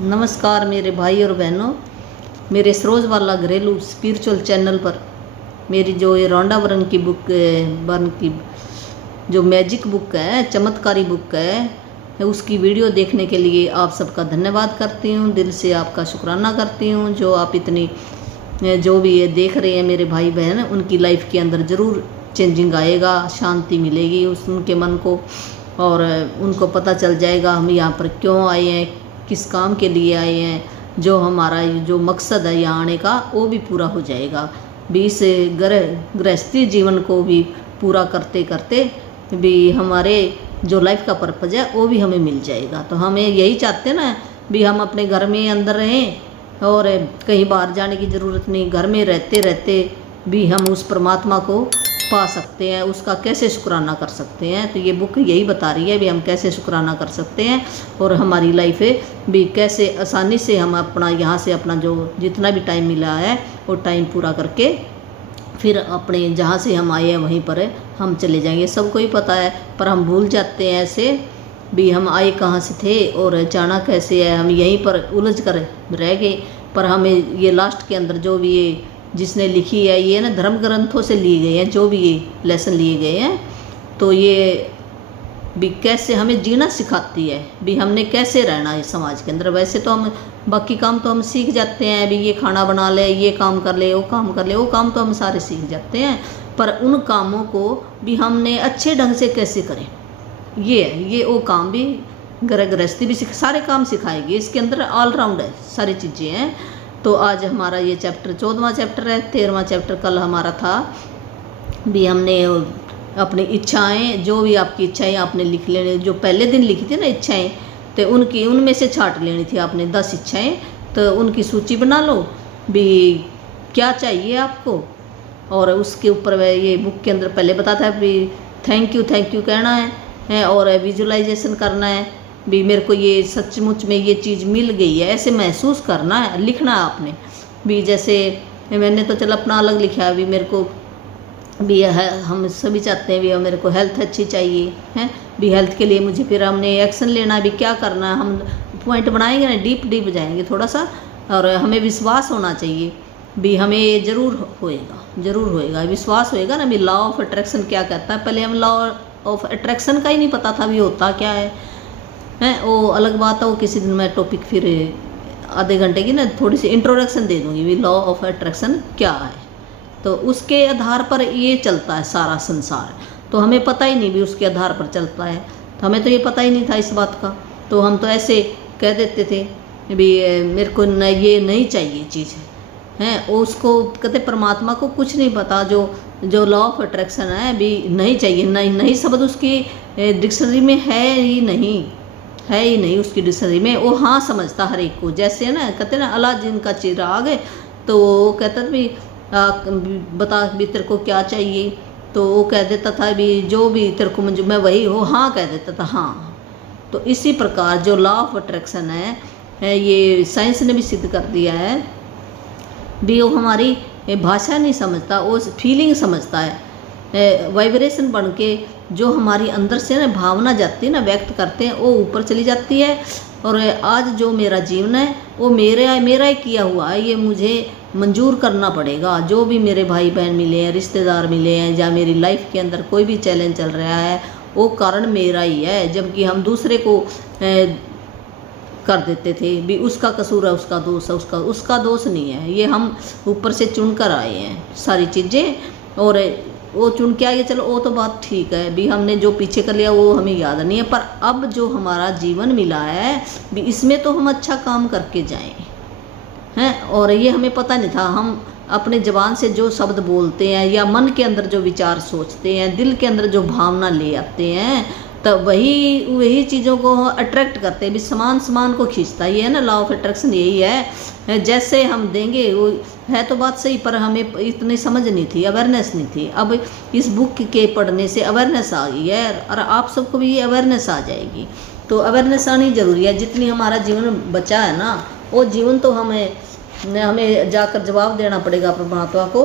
नमस्कार मेरे भाई और बहनों, मेरे सरोज वाला घरेलू स्पिरिचुअल चैनल पर मेरी जो ये रौंडा बर्न की बुक बर्न की जो मैजिक बुक है, चमत्कारी बुक है, उसकी वीडियो देखने के लिए आप सबका धन्यवाद करती हूँ। दिल से आपका शुक्राना करती हूँ। जो आप इतनी जो भी ये देख रहे हैं मेरे भाई बहन, उनकी लाइफ के अंदर ज़रूर चेंजिंग आएगा, शांति मिलेगी उनके मन को, और उनको पता चल जाएगा हम यहाँ पर क्यों आए हैं, किस काम के लिए आए हैं। जो हमारा जो मकसद है यहाँ आने का वो भी पूरा हो जाएगा। भी इस गृहस्थी जीवन को भी पूरा करते करते भी हमारे जो लाइफ का पर्पज़ है वो भी हमें मिल जाएगा। तो हमें यही चाहते ना भी हम अपने घर में अंदर रहें और कहीं बाहर जाने की ज़रूरत नहीं। घर में रहते रहते भी हम उस परमात्मा को पा सकते हैं, उसका कैसे शुक्राना कर सकते हैं। तो ये बुक यही बता रही है भी हम कैसे शुक्राना कर सकते हैं और हमारी लाइफ भी कैसे आसानी से हम अपना यहाँ से अपना जो जितना भी टाइम मिला है वो टाइम पूरा करके फिर अपने जहाँ से हम आए हैं वहीं पर हम चले जाएंगे। सबको ही पता है, पर हम भूल जाते हैं ऐसे भी हम आए कहाँ से थे और जाना कैसे है। हम यहीं पर उलझ कर रह गए। पर हमें ये लास्ट के अंदर जो भी ये जिसने लिखी है, ये ना धर्म ग्रंथों से लिए गए हैं, जो भी ये लेसन लिए गए हैं। तो ये भी कैसे हमें जीना सिखाती है, भी हमने कैसे रहना है समाज के अंदर। वैसे तो हम बाकी काम तो हम सीख जाते हैं, भी ये खाना बना ले, ये काम कर ले, वो काम कर ले, वो काम तो हम सारे सीख जाते हैं। पर उन कामों को भी हमने अच्छे ढंग से कैसे करें, ये वो काम भी गृहस्थी भी सारे काम सिखाएगी। इसके अंदर ऑलराउंड है, सारी चीज़ें हैं। तो आज हमारा ये चैप्टर 14वां चैप्टर है। 13वां चैप्टर कल हमारा था भी हमने अपनी इच्छाएं, जो भी आपकी इच्छाएं आपने लिख लेनी। जो पहले दिन लिखी थी ना इच्छाएं, तो उनमें से छांट लेनी थी आपने 10 इच्छाएं। तो उनकी सूची बना लो भी क्या चाहिए आपको। और उसके ऊपर ये बुक के अंदर पहले बताता है भी थैंक यू कहना है और विजुअलाइजेशन करना है भी मेरे को ये सचमुच में ये चीज़ मिल गई है, ऐसे महसूस करना है, लिखना है आपने भी। जैसे मैंने तो चल अपना अलग लिखा है भी मेरे को भी है, हम सभी चाहते हैं भी मेरे को हेल्थ अच्छी चाहिए है भी। हेल्थ के लिए मुझे फिर हमने एक्शन लेना है भी क्या करना है। हम पॉइंट बनाएंगे ना, डीप जाएंगे थोड़ा सा, और हमें विश्वास होना चाहिए भी हमें ये ज़रूर होएगा विश्वास होएगा ना भी। लॉ ऑफ अट्रैक्शन क्या कहता है, पहले हम लॉ ऑफ अट्रैक्शन का ही नहीं पता था भी होता क्या है वो अलग बात है। वो किसी दिन मैं टॉपिक फिर आधे घंटे की ना थोड़ी सी इंट्रोडक्शन दे दूँगी भी लॉ ऑफ अट्रैक्शन क्या है। तो उसके आधार पर ये चलता है सारा संसार। तो हमें पता ही नहीं भी उसके आधार पर चलता है। तो हमें तो ये पता ही नहीं था इस बात का। तो हम तो ऐसे कह देते थे भी मेरे को ये नहीं चाहिए चीज़ है। उसको कहते परमात्मा को कुछ नहीं पता। जो लॉ ऑफ अट्रैक्शन है भी नहीं चाहिए, नहीं शब्द उसकी डिक्शनरी में है ही नहीं उसकी डिक्शनरी में। वो हाँ समझता हर एक को। जैसे ना कहते ना अलादीन का चिराग है, तो वो कहता था भी बता भी तेरे को क्या चाहिए। तो वो कह देता था भी जो भी तेरे को मैं वही हो हाँ कह देता था हाँ। तो इसी प्रकार जो लॉ ऑफ अट्रैक्शन है ये साइंस ने भी सिद्ध कर दिया है भी। वो हमारी भाषा नहीं समझता, वो फीलिंग समझता है। वाइब्रेशन बन के जो हमारी अंदर से ना भावना जाती है ना, व्यक्त करते हैं, वो ऊपर चली जाती है। और आज जो मेरा जीवन है वो मेरा ही किया हुआ है, ये मुझे मंजूर करना पड़ेगा। जो भी मेरे भाई बहन मिले हैं, रिश्तेदार मिले हैं, या मेरी लाइफ के अंदर कोई भी चैलेंज चल रहा है, वो कारण मेरा ही है। जबकि हम दूसरे को कर देते थे भी उसका कसूर है, उसका दोष है, उसका दोष नहीं है। ये हम ऊपर से चुन कर आए हैं सारी चीज़ें, और वो चुन के आगे चलो वो तो बात ठीक है भी। हमने जो पीछे कर लिया वो हमें याद नहीं है। पर अब जो हमारा जीवन मिला है भी इसमें तो हम अच्छा काम करके जाएं हैं। और ये हमें पता नहीं था। हम अपने ज़बान से जो शब्द बोलते हैं या मन के अंदर जो विचार सोचते हैं, दिल के अंदर जो भावना ले आते हैं, तब वही चीज़ों को अट्रैक्ट करते हैं भी। समान को खींचता ही है ना, लॉ ऑफ अट्रैक्शन यही है। जैसे हम देंगे वो है तो बात सही, पर हमें इतनी समझ नहीं थी, अवेयरनेस नहीं थी। अब इस बुक के पढ़ने से अवेयरनेस आ गई है और आप सबको भी ये अवेयरनेस आ जाएगी। तो अवेयरनेस आनी ज़रूरी है। जितनी हमारा जीवन बचा है ना, वो जीवन तो हमें जाकर जवाब देना पड़ेगा परमात्मा को।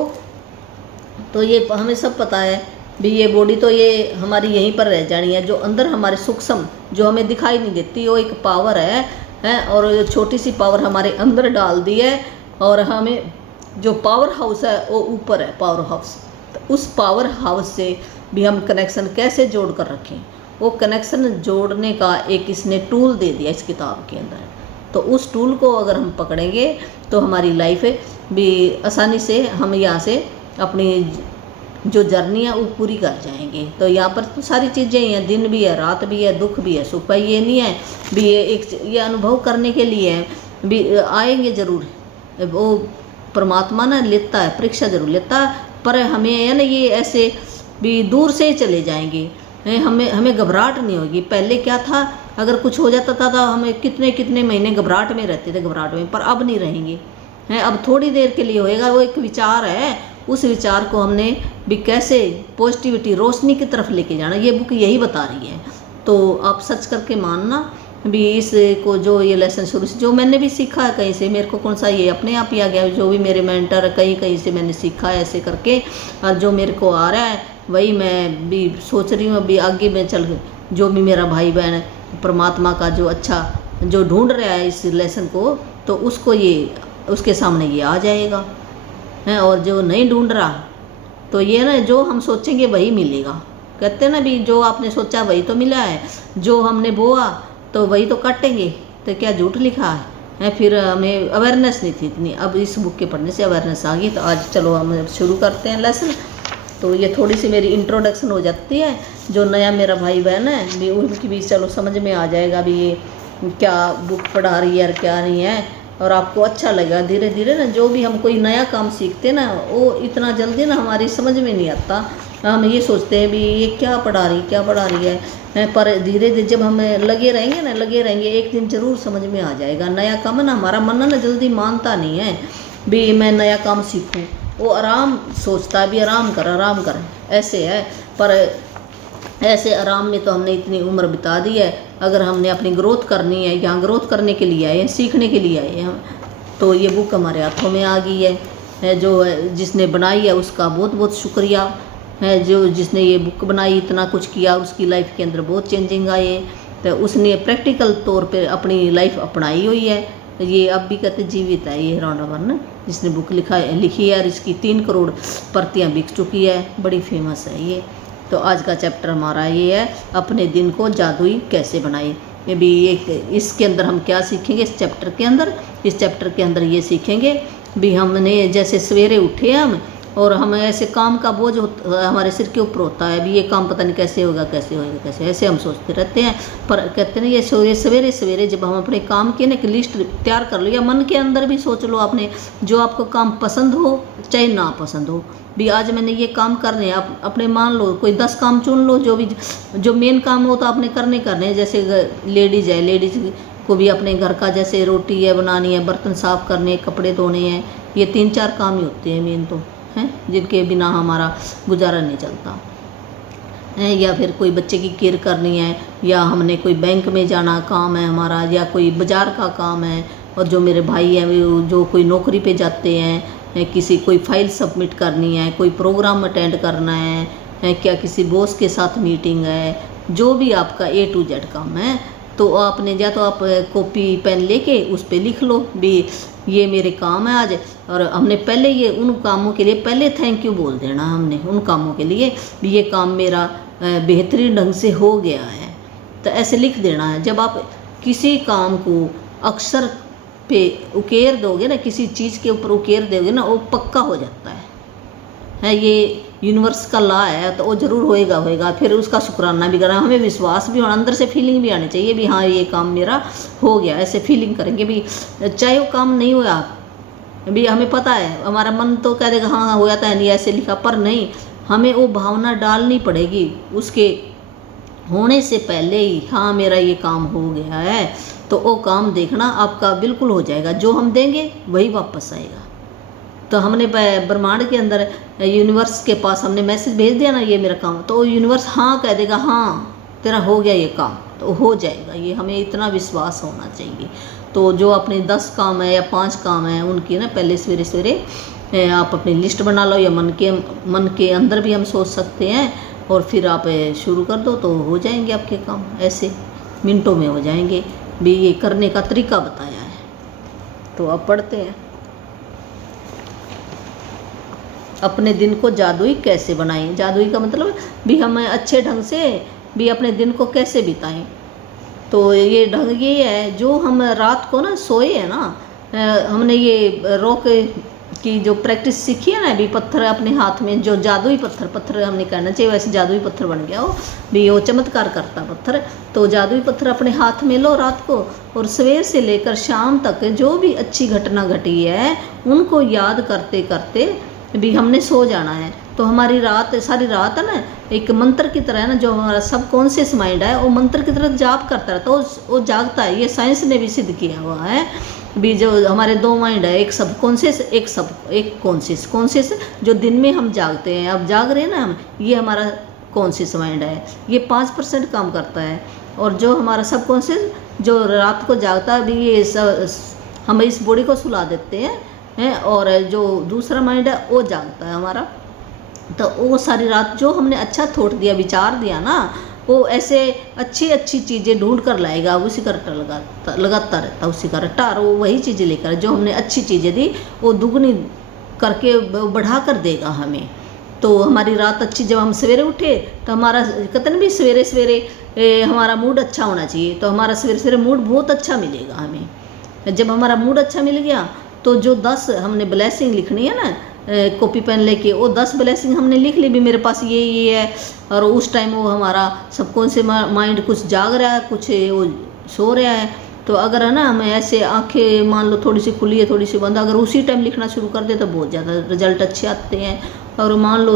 तो ये हमें सब पता है भी ये बॉडी तो ये हमारी यहीं पर रह जानी है। जो अंदर हमारे सूक्ष्म जो हमें दिखाई नहीं देती, वो एक पावर है है, और जो छोटी सी पावर हमारे अंदर डाल दी है, और हमें जो पावर हाउस है वो ऊपर है पावर हाउस। तो उस पावर हाउस से भी हम कनेक्शन कैसे जोड़ कर रखें, वो कनेक्शन जोड़ने का एक इसने टूल दे दिया इस किताब के अंदर। तो उस टूल को अगर हम पकड़ेंगे तो हमारी लाइफ भी आसानी से हम यहाँ से अपनी जो जर्नी है वो पूरी कर जाएंगे। तो यहाँ पर तो सारी चीज़ें ही हैं, दिन भी है, रात भी है, दुख भी है, सुख है। ये नहीं है भी ये अनुभव करने के लिए है, भी आएंगे ज़रूर। वो परमात्मा ना लेता है, परीक्षा जरूर लेता है, पर हमें है ना ये ऐसे भी दूर से ही चले जाएंगे, हमें घबराहट नहीं होगी। पहले क्या था, अगर कुछ हो जाता था तो हमें कितने कितने महीने घबराहट में रहते थे, घबराहट में, पर अब नहीं रहेंगे हैं। अब थोड़ी देर के लिए होएगा, वो एक विचार है, उस विचार को हमने भी कैसे पॉजिटिविटी रोशनी की तरफ लेके जाना, ये बुक यही बता रही है। तो आप सच करके मानना भी इसको, जो ये लेसन शुरू से जो मैंने भी सीखा है कहीं से, मेरे को कौन सा ये अपने आप ही आ गया, जो भी मेरे मेंटर कहीं कहीं से मैंने सीखा है ऐसे करके, और जो मेरे को आ रहा है वही मैं भी सोच रही हूँ अभी आगे में चल, जो भी मेरा भाई बहन परमात्मा का जो अच्छा जो ढूंढ रहा है इस लेसन को, तो उसको ये उसके सामने ये आ जाएगा है। और जो नहीं ढूंढ रहा तो ये ना जो हम सोचेंगे वही मिलेगा। कहते हैं ना भी जो आपने सोचा वही तो मिला है, जो हमने बोआ तो वही तो काटेंगे। तो क्या झूठ लिखा है। फिर हमें अवेयरनेस नहीं थी इतनी, अब इस बुक के पढ़ने से अवेयरनेस आ गई। तो आज चलो हम शुरू करते हैं लेसन। तो ये थोड़ी सी मेरी इंट्रोडक्शन हो जाती है, जो नया मेरा भाई बहन है भी उनकी भी चलो समझ में आ जाएगा भी ये क्या बुक पढ़ा रही है और क्या नहीं है, और आपको अच्छा लगेगा। धीरे धीरे ना जो भी हम कोई नया काम सीखते ना, वो इतना जल्दी ना हमारी समझ में नहीं आता। हम ये सोचते हैं भी ये क्या पढ़ा रही है, पर धीरे धीरे जब हम लगे रहेंगे एक दिन ज़रूर समझ में आ जाएगा। नया काम ना हमारा मन ना जल्दी मानता नहीं है भी मैं नया काम सीखूं, वो आराम सोचता है भी आराम कर ऐसे है। पर ऐसे आराम में तो हमने इतनी उम्र बिता दी है। अगर हमने अपनी ग्रोथ करनी है, यहाँ ग्रोथ करने के लिए आए हैं, सीखने के लिए आए हैं, तो ये बुक हमारे हाथों में आ गई है। जो जिसने बनाई है उसका बहुत बहुत शुक्रिया है। जो जिसने ये बुक बनाई, इतना कुछ किया, उसकी लाइफ के अंदर बहुत चेंजिंग आए, तो उसने प्रैक्टिकल तौर पे अपनी लाइफ अपनाई हुई है। ये अब भी कहते जीवित है ये रॉन्डाबर्न, जिसने बुक लिखी है, और इसकी 3 करोड़ प्रतियां बिक चुकी है, बड़ी फेमस है ये। तो आज का चैप्टर हमारा ये है, अपने दिन को जादुई कैसे बनाए। ये भी इसके अंदर हम क्या सीखेंगे इस चैप्टर के अंदर ये सीखेंगे भी हमने जैसे सवेरे उठे हम, और हम ऐसे काम का बोझ हमारे सिर के ऊपर होता है भी ये काम पता नहीं कैसे होगा कैसे, ऐसे हम सोचते रहते हैं। पर कहते हैं ये सवेरे जब हम अपने काम की ना एक लिस्ट तैयार कर लो, या मन के अंदर भी सोच लो आपने, जो आपको काम पसंद हो चाहे ना पसंद हो, भी आज मैंने ये काम करने हैं। आप अपने मान लो कोई 10 काम चुन लो, जो मेन काम हो तो आपने करने हैं। जैसे लेडीज़ है, लेडीज़ को भी अपने घर का जैसे रोटी है बनानी है, बर्तन साफ़ करने, कपड़े धोने हैं, ये 3-4 काम ही होते हैं मेन तो हैं, जिनके बिना हमारा गुजारा नहीं चलता है। या फिर कोई बच्चे की केयर करनी है, या हमने कोई बैंक में जाना काम है हमारा, या कोई बाज़ार का काम है। और जो मेरे भाई हैं जो कोई नौकरी पे जाते हैं, किसी कोई फाइल सबमिट करनी है, कोई प्रोग्राम अटेंड करना है, क्या किसी बॉस के साथ मीटिंग है, जो भी आपका A to Z काम है, तो आपने या तो आप कॉपी पेन लेके उस पर लिख लो भी ये मेरे काम है आज। और हमने पहले ये उन कामों के लिए पहले थैंक यू बोल देना, हमने उन कामों के लिए भी ये काम मेरा बेहतरीन ढंग से हो गया है, तो ऐसे लिख देना है। जब आप किसी काम को अक्सर पे उकेर दोगे ना, किसी चीज़ के ऊपर उकेर दोगे ना, वो पक्का हो जाता है। ये यूनिवर्स का लॉ है, तो वो ज़रूर होएगा। फिर उसका शुक्राना भी करना, हमें विश्वास भी होना, अंदर से फीलिंग भी आनी चाहिए भी हाँ ये काम मेरा हो गया, ऐसे फीलिंग करेंगे भी। चाहे वो काम नहीं हुआ भी हमें पता है, हमारा मन तो कह देगा हाँ हो जाता है, नहीं ऐसे लिखा, पर नहीं, हमें वो भावना डालनी पड़ेगी उसके होने से पहले ही, हाँ मेरा ये काम हो गया है, तो वो काम देखना आपका बिल्कुल हो जाएगा। जो हम देंगे वही वापस आएगा। तो हमने ब्रह्मांड के अंदर यूनिवर्स के पास हमने मैसेज भेज दिया ना ये मेरा काम, तो यूनिवर्स हाँ कह देगा, हाँ तेरा हो गया ये काम, तो हो जाएगा। ये हमें इतना विश्वास होना चाहिए। तो जो अपने 10 काम है या 5 काम है उनकी ना पहले सवेरे आप अपनी लिस्ट बना लो, या मन के अंदर भी हम सोच सकते हैं, और फिर आप शुरू कर दो तो हो जाएंगे आपके काम, ऐसे मिनटों में हो जाएंगे। भी ये करने का तरीका बताया है। तो अब पढ़ते हैं। अपने दिन को जादुई कैसे बनाएं। जादुई का मतलब भी हम अच्छे ढंग से भी अपने दिन को कैसे बिताएं। तो ये ढंग ये है, जो हम रात को ना सोए हैं ना, हमने ये रॉक की जो प्रैक्टिस सीखी है ना, अभी पत्थर अपने हाथ में, जो जादुई पत्थर हमने कहना चाहिए, वैसे जादुई पत्थर बन गया हो भी, वो चमत्कार करता पत्थर। तो जादुई पत्थर अपने हाथ में लो रात को, और सवेर से लेकर शाम तक जो भी अच्छी घटना घटी है उनको याद करते करते भी हमने सो जाना है। तो हमारी रात, सारी रात है ना, एक मंत्र की तरह है ना, जो हमारा सबकॉन्शियस माइंड है वो मंत्र की तरह जाप करता रहता है, वो जागता है। ये साइंस ने भी सिद्ध किया हुआ है भी। जो हमारे दो माइंड है, एक सबकॉन्शियस, एक कॉन्शियस जो दिन में हम जागते हैं, अब जाग रहे हैं ना हम, ये हमारा कॉन्शियस माइंड है, ये 5% काम करता है। और जो हमारा सबकॉन्शियस जो रात को जागता है भी, ये हम इस बॉडी को सुला देते हैं, और जो दूसरा माइंड है वो जागता है हमारा। तो वो सारी रात जो हमने अच्छा थॉट दिया, विचार दिया ना, वो ऐसे अच्छी अच्छी चीज़ें ढूंढ कर लाएगा, उसी का रट्टा लगाता रहता, उसी का रट्टा, और वो वही चीज़ें लेकर, जो हमने अच्छी चीज़ें दी वो दुगनी करके बढ़ा कर देगा हमें। तो हमारी रात अच्छी, जब हम सवेरे उठे तो हमारा कहते ना भी सवेरे सवेरे हमारा मूड अच्छा होना चाहिए, तो हमारा सवेरे सवेरे मूड बहुत अच्छा मिलेगा हमें। जब हमारा मूड अच्छा मिल गया तो जो 10 हमने ब्लेसिंग लिखनी है ना, कॉपी पेन लेके, वो 10 ब्लेसिंग हमने लिख ली भी, मेरे पास ये है। और उस टाइम वो हमारा सबकॉन्शियस माइंड कुछ जाग रहा है, कुछ वो सो रहा है। तो अगर है ना, हमें ऐसे आंखें मान लो थोड़ी सी खुली है, थोड़ी सी बंद, अगर उसी टाइम लिखना शुरू कर दे तो बहुत ज़्यादा रिजल्ट अच्छे आते हैं। और मान लो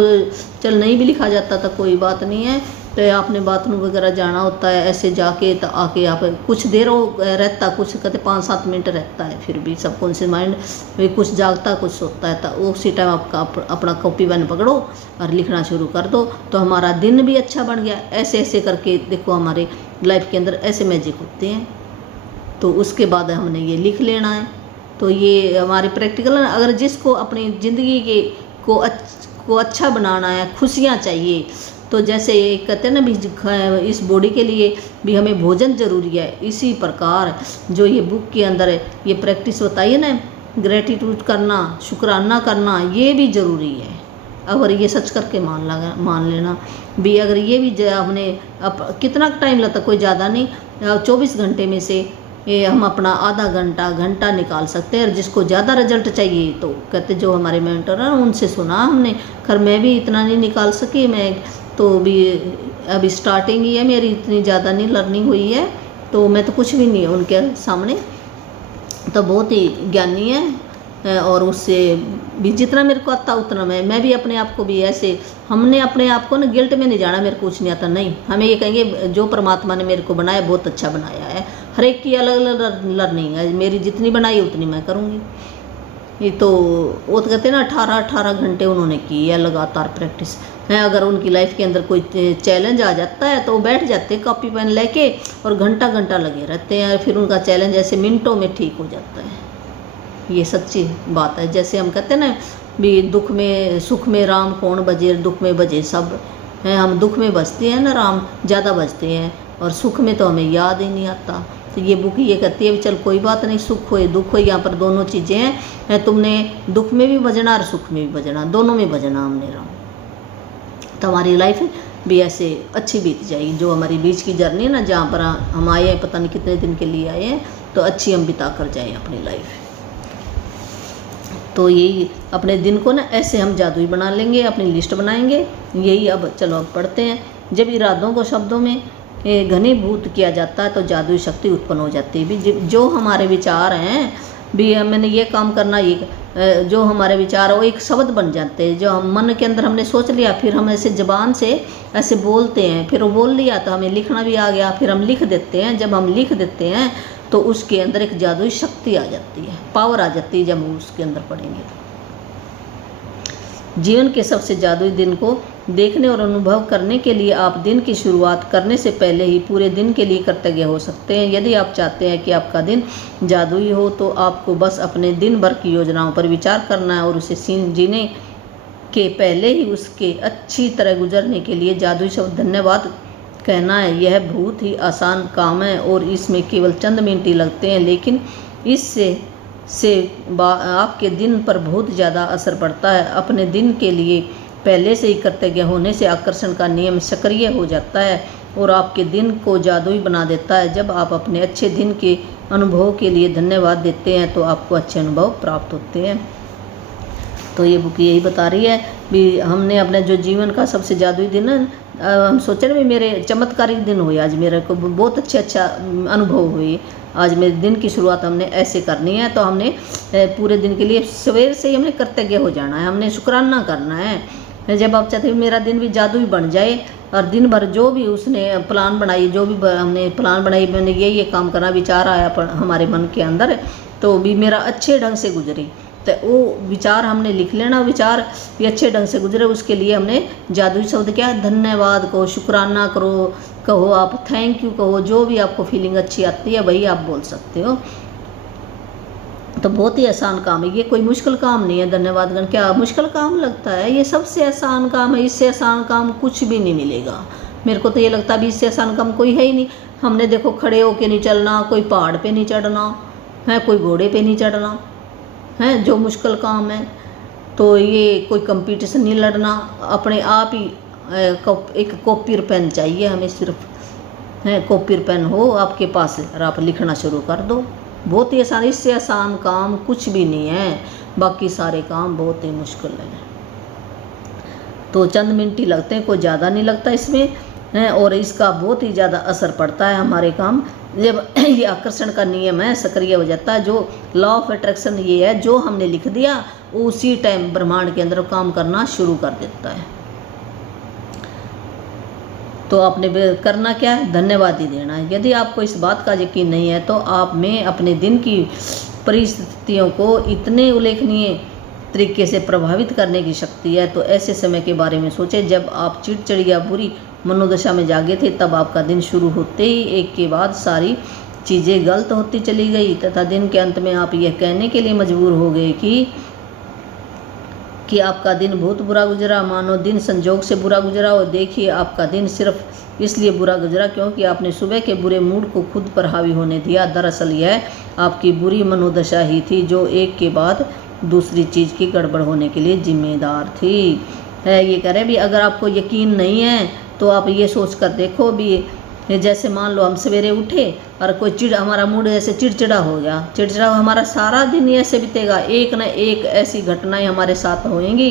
चल नहीं भी लिखा जाता तो कोई बात नहीं है, तो आपने बाथरूम वगैरह जाना होता है, ऐसे जाके तो आके आप कुछ देर वो रहता, कुछ कहते 5-7 मिनट रहता है, फिर भी सबकॉन्शियस माइंड कुछ जागता कुछ सोता है। तो उसी टाइम आपका अपना कॉपी पेन पकड़ो और लिखना शुरू कर दो, तो हमारा दिन भी अच्छा बन गया। ऐसे ऐसे करके देखो, हमारे लाइफ के अंदर ऐसे मैजिक होते हैं। तो उसके बाद हमने ये लिख लेना है। तो ये हमारे प्रैक्टिकल है। अगर जिसको अपनी ज़िंदगी के को अच्छा बनाना है, खुशियाँ चाहिए, तो जैसे ये कहते हैं ना भी, इस बॉडी के लिए भी हमें भोजन ज़रूरी है, इसी प्रकार जो ये बुक के अंदर ये प्रैक्टिस बताइए ना, ग्रेटिट्यूड करना, शुक्राना करना, ये भी ज़रूरी है। अगर ये सच करके मान लेना भी, अगर ये भी हमने कितना टाइम लगता, कोई ज़्यादा नहीं, 24 घंटे में से ये हम अपना आधा घंटा निकाल सकते हैं। और जिसको ज़्यादा रिजल्ट चाहिए तो कहते, जो हमारे मेंटर हैं उनसे सुना हमने, खैर मैं भी इतना नहीं निकाल सकी, मैं तो भी अभी स्टार्टिंग ही है मेरी, इतनी ज़्यादा नहीं लर्निंग हुई है, तो मैं तो कुछ भी नहीं है उनके सामने। तो बहुत ही ज्ञानी है, और उससे भी जितना मेरे को आता उतना मैं भी अपने आप को भी ऐसे, हमने अपने आप को ना गिल्ट में नहीं जाना, मेरे को कुछ नहीं आता, नहीं, हमें ये कहेंगे जो परमात्मा ने मेरे को बनाया बहुत अच्छा बनाया है। हर एक की अलग अलग लर्निंग है, मेरी जितनी बनाई उतनी मैं करूँगी। ये तो वो तो कहते हैं ना, 18 घंटे उन्होंने की है लगातार प्रैक्टिस है। अगर उनकी लाइफ के अंदर कोई चैलेंज आ जाता है तो वो बैठ जाते हैं कॉपी पेन लेके, और घंटा लगे रहते हैं, फिर उनका चैलेंज ऐसे मिनटों में ठीक हो जाता है। ये सच्ची बात है। जैसे हम कहते हैं ना भी, दुख में सुख में राम कौन बजे, दुख में बजे सब है। हम दुख में बजते हैं ना, राम ज़्यादा बजते हैं, और सुख में तो हमें याद ही नहीं आता। तो ये बुक ये कहती है, चल कोई बात नहीं, सुख हो दुख हो, यहाँ पर दोनों चीज़ें हैं, तुमने दुख में भी बजना और सुख में भी बजना, दोनों में बजना हमने राम। तो हमारी लाइफ भी ऐसे अच्छी बीत जाएगी। जो हमारी बीच की जर्नी है ना, जहाँ पर हम आए हैं, पता नहीं कितने दिन के लिए आए हैं, तो अच्छी हम बिता कर जाएँ अपनी लाइफ। तो यही अपने दिन को ना ऐसे हम जादुई बना लेंगे, अपनी लिस्ट बनाएंगे। यही अब चलो अब पढ़ते हैं। जब इरादों को शब्दों में घनीभूत किया जाता है तो जादुई शक्ति उत्पन्न हो जाती है। भी जो हमारे विचार हैं भी, मैंने ये काम करना, ये जो हमारे विचार वो एक शब्द बन जाते हैं। जो हम मन के अंदर हमने सोच लिया, फिर हम ऐसे ज़बान से ऐसे बोलते हैं, फिर वो बोल लिया तो हमें लिखना भी आ गया, फिर हम लिख देते हैं। जब हम लिख देते हैं तो उसके अंदर एक जादुई शक्ति आ जाती है, पावर आ जाती है। जब हम उसके अंदर पढ़ेंगे, जीवन के सबसे जादुई दिन को देखने और अनुभव करने के लिए आप दिन की शुरुआत करने से पहले ही पूरे दिन के लिए कृतज्ञ हो सकते हैं। यदि आप चाहते हैं कि आपका दिन जादुई हो तो आपको बस अपने दिन भर की योजनाओं पर विचार करना है, और उसे जीने के पहले ही उसके अच्छी तरह गुजरने के लिए जादुई शब्द धन्यवाद कहना है। यह बहुत ही आसान काम है और इसमें केवल चंद मिनट ही लगते हैं, लेकिन इससे आपके दिन पर बहुत ज़्यादा असर पड़ता है। अपने दिन के लिए पहले से ही कृतज्ञ होने से आकर्षण का नियम सक्रिय हो जाता है और आपके दिन को जादुई बना देता है। जब आप अपने अच्छे दिन के अनुभव के लिए धन्यवाद देते हैं तो आपको अच्छे अनुभव प्राप्त होते हैं। तो ये बुक यही बता रही है भी हमने अपने जो जीवन का सबसे जादुई दिन हम सोचे ना भी मेरे चमत्कारिक दिन हुए, आज मेरे को बहुत अच्छा अनुभव हुए। आज मेरे दिन की शुरुआत हमने ऐसे करनी है, तो हमने पूरे दिन के लिए सवेर से ही हमने कृतज्ञ हो जाना है, हमने शुक्राना करना है। जब आप चाहते हो मेरा दिन भी जादुई बन जाए और दिन भर जो भी उसने प्लान बनाई, जो भी हमने प्लान बनाई, मैंने ये काम करना, विचार आया हमारे मन के अंदर, तो भी मेरा अच्छे ढंग से गुजरे, तो वो विचार हमने लिख लेना, विचार भी अच्छे ढंग से गुजरे। उसके लिए हमने जादुई शब्द क्या है, धन्यवाद कहो, शुक्राना कहो, आप थैंक यू कहो, जो भी आपको फीलिंग अच्छी आती है वही आप बोल सकते हो। तो बहुत ही आसान काम है, ये कोई मुश्किल काम नहीं है। धन्यवाद करना क्या मुश्किल काम लगता है, ये सबसे आसान काम है। इससे आसान काम कुछ भी नहीं मिलेगा। मेरे को तो ये लगता है भी इससे आसान काम कोई है ही नहीं। हमने देखो खड़े होके नहीं चलना, कोई पहाड़ पे नहीं चढ़ना है, कोई घोड़े पे नहीं चढ़ना है, जो मुश्किल काम है। तो ये कोई कंपटीशन नहीं लड़ना, अपने आप ही एक कॉपी और पेन चाहिए हमें, सिर्फ है कॉपी और पेन हो आपके पास और आप लिखना शुरू कर दो। बहुत ही आसान, इससे आसान काम कुछ भी नहीं है। बाकी सारे काम बहुत ही मुश्किल है। तो चंद मिनट ही लगते हैं, कोई ज़्यादा नहीं लगता इसमें है, और इसका बहुत ही ज़्यादा असर पड़ता है हमारे काम। जब ये आकर्षण का नियम है सक्रिय हो जाता है, जो लॉ ऑफ अट्रैक्शन ये है, जो हमने लिख दिया उसी टाइम ब्रह्मांड के अंदर काम करना शुरू कर देता है। तो आपने करना क्या है, धन्यवाद ही देना है। यदि आपको इस बात का यकीन नहीं है तो आप में अपने दिन की परिस्थितियों को इतने उल्लेखनीय तरीके से प्रभावित करने की शक्ति है। तो ऐसे समय के बारे में सोचें जब आप चिड़चिड़ी या बुरी मनोदशा में जागे थे, तब आपका दिन शुरू होते ही एक के बाद सारी चीज़ें गलत होती चली गई तथा दिन के अंत में आप यह कहने के लिए मजबूर हो गए कि आपका दिन बहुत बुरा गुजरा, मानो दिन संजोग से बुरा गुजरा। और देखिए आपका दिन सिर्फ इसलिए बुरा गुजरा क्योंकि आपने सुबह के बुरे मूड को खुद पर हावी होने दिया। दरअसल यह आपकी बुरी मनोदशा ही थी जो एक के बाद दूसरी चीज़ की गड़बड़ होने के लिए जिम्मेदार थी। ये कह रहे भी अगर आपको यकीन नहीं है तो आप ये सोच कर देखो भी, जैसे मान लो हम सवेरे उठे और कोई हमारा मूड ऐसे चिड़चिड़ा हो गया, चिड़चिड़ा हमारा सारा दिन ऐसे बीतेगा, एक न एक ऐसी घटनाएं हमारे साथ होएंगी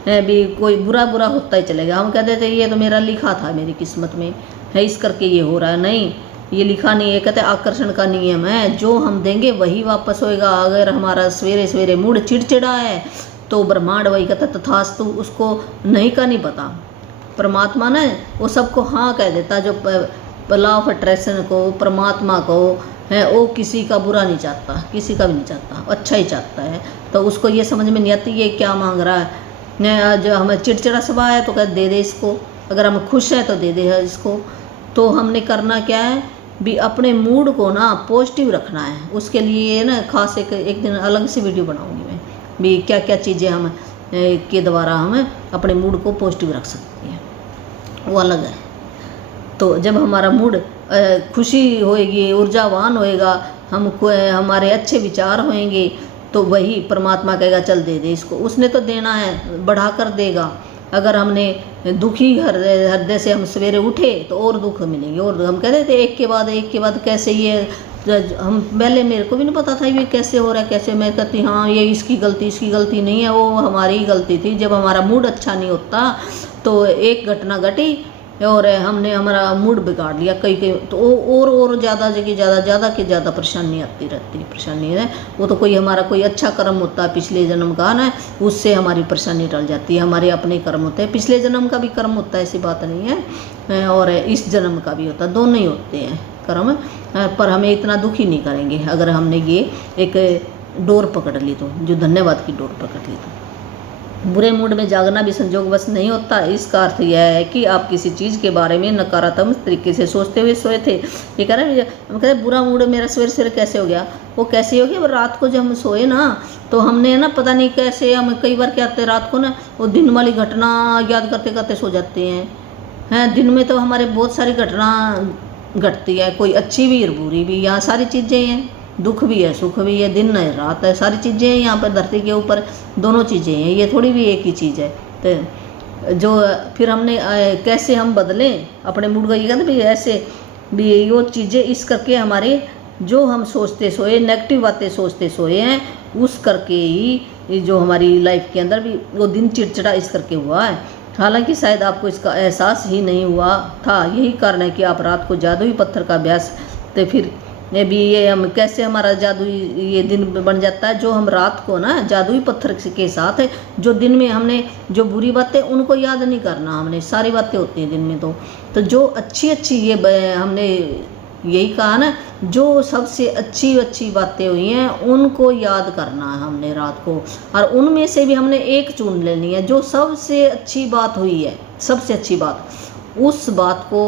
भी, कोई बुरा होता ही चलेगा। हम कहते थे ये तो मेरा लिखा था, मेरी किस्मत में है, इस करके ये हो रहा है। नहीं, ये लिखा नहीं है, कहते आकर्षण का नियम है, जो हम देंगे वही वापस होएगा। अगर हमारा सवेरे सवेरे मूड चिड़चिड़ा है तो ब्रह्मांड वही कहता तथास्तु, उसको नहीं का नहीं पता। परमात्मा ने वो सबको हाँ कह देता, जो लॉ ऑफ अट्रैक्शन को, परमात्मा को है, वो किसी का बुरा नहीं चाहता, किसी का भी नहीं चाहता, अच्छा ही चाहता है। तो उसको ये समझ में नहीं आती ये क्या मांग रहा है। जो हमें चिड़चिड़ा स्वभाव है तो कहते दे दे इसको, अगर हम खुश हैं तो दे दे इसको। तो हमने करना क्या है भी, अपने मूड को ना पॉजिटिव रखना है। उसके लिए ना खास एक दिन अलग से वीडियो बनाऊंगी मैं भी, क्या क्या चीज़ें हम के द्वारा हम अपने मूड को पॉजिटिव रख सकते हैं, वो अलग है। तो जब हमारा मूड खुशी होएगी, ऊर्जावान होएगा, हमारे अच्छे विचार होएंगे, तो वही परमात्मा कहेगा चल दे दे इसको, उसने तो देना है, बढ़ा कर देगा। अगर हमने दुखी हृदय से हम सवेरे उठे तो और दुख मिलेंगे। और हम कहते थे एक के बाद कैसे ये, हम पहले मेरे को भी नहीं पता था ये कैसे हो रहा है, कैसे मैं कहती हाँ ये इसकी गलती नहीं है, वो हमारी ही गलती थी। जब हमारा मूड अच्छा नहीं होता तो एक घटना घटी और हमने हमारा मूड बिगाड़ लिया कई तो और ज़्यादा परेशानी आती रहती है। परेशानी है वो तो कोई हमारा कोई अच्छा कर्म होता है पिछले जन्म का ना, उससे हमारी परेशानी टल जाती है। हमारे अपने कर्म होते हैं, पिछले जन्म का भी कर्म होता है, ऐसी बात नहीं है, और इस जन्म का भी होता है, दोनों ही होते हैं कर्म। पर हमें इतना दुखी नहीं करेंगे अगर हमने ये एक डोर पकड़ ली, तो जो धन्यवाद की डोर पकड़ ली। तो बुरे मूड में जागना भी संजोगवश नहीं होता। इसका अर्थ यह है कि आप किसी चीज़ के बारे में नकारात्मक तरीके से सोचते हुए सोए थे। ये कह रहे हैं, हम कहते हैं बुरा मूड मेरा सवेरे कैसे हो गया, वो कैसे हो गया, रात को जब हम सोए ना तो हमने ना पता नहीं कैसे, हम कई बार क्या करते रात को ना वो दिन वाली घटना याद करते करते सो जाते हैं, हैं। दिन में तो हमारे बहुत सारी घटना घटती है, कोई अच्छी भी और बुरी भी, यहाँ सारी चीज़ें हैं, दुख भी है सुख भी है, दिन है रात है, सारी चीज़ें हैं यहाँ पर धरती के ऊपर, दोनों चीज़ें हैं, ये थोड़ी भी एक ही चीज़ है। तो जो फिर हमने कैसे हम बदलें अपने मूड को, ये कहते भी ऐसे भी वो चीज़ें इस करके हमारे जो हम सोचते सोए नेगेटिव बातें सोचते सोए हैं, उस करके ही जो हमारी लाइफ के अंदर भी वो दिन चिड़चिड़ा इस करके हुआ है। हालांकि शायद आपको इसका एहसास ही नहीं हुआ था, यही कारण है कि आप रात को जादुई पत्थर का अभ्यास, तो फिर भी ये हम कैसे हमारा जादुई ये दिन बन जाता है, जो हम रात को ना जादुई पत्थर के साथ जो दिन में हमने जो बुरी बातें उनको याद नहीं करना, हमने सारी बातें होती हैं दिन में, तो जो अच्छी अच्छी ये हमने यही कहा ना, जो सबसे अच्छी अच्छी बातें हुई हैं उनको याद करना है हमने रात को, और उनमें से भी हमने एक चुन लेनी है जो सबसे अच्छी बात हुई है, सबसे अच्छी बात, उस बात को